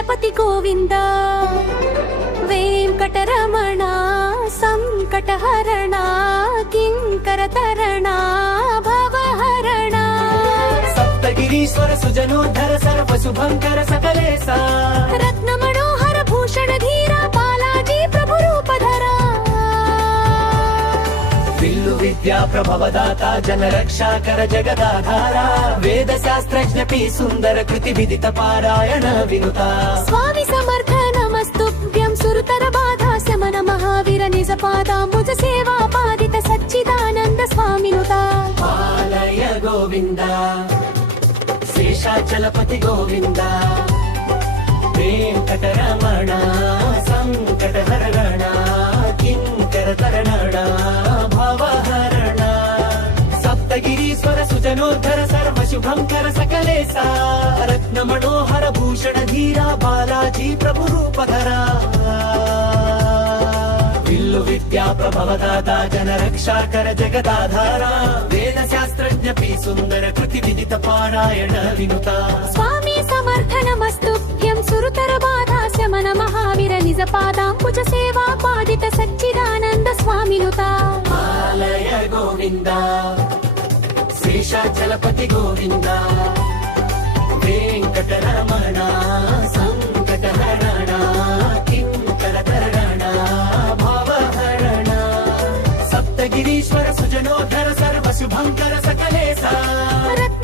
శేషాచలపతి గోవింద వెంకటరమణ సంకటహరణ కింకరతరణ భవహరణ సప్తగిరీశ్వర సుజనోద్ధర సర్వ శుభంకర సకలేశ రత్న మనోహర భూషణ ధీర బాలాజీ ప్రభు రూపధర విల్లు విద్యా ప్రభవదాత జన రక్షాకర జగదాధార వేద శాస్త్రజ్ఞపి సుందర కృతి విదిత పారాయణ వినుత స్వామి సమర్థ నమస్తుభ్యం సురతర బాధా శమన మహావీర నిజ పాదాంబుజ సేవా పాదిత సచ్చిదానంద స్వామినుత పాలయ గోవింద శేషాచలపతి గోవింద వెంకటరమణ సంకటహరణ కింకరతరణ భవహరణ సప్తగిరీశ్వర సుజనోద్ధర సర్వ శుభంకర సకలేశ రత్న మనోహర భూషణ ధీర బాలాజీ ప్రభు రూపధర విల్లు విద్యా ప్రభవదాత జన రక్షాకర జగదాధార వేద శాస్త్రజ్ఞపి సుందర కృతి విదిత పారాయణ వినుత స్వామి సమర్థ నమస్తుభ్యం సురతర బాధా శమన మహావీర నిజ పాదాంబుజ సేవా పాదిత సచ్చిదానంద స్వామినుత ఆలయ గోవింద శేషాచలపతి గోవింద వెంకటరమణ సంకటహరణ కింకరతరణ భవహరణ సప్తగిరీశ్వర సుజనోద్ధర సర్వ శుభంకర సకలేశ రత్న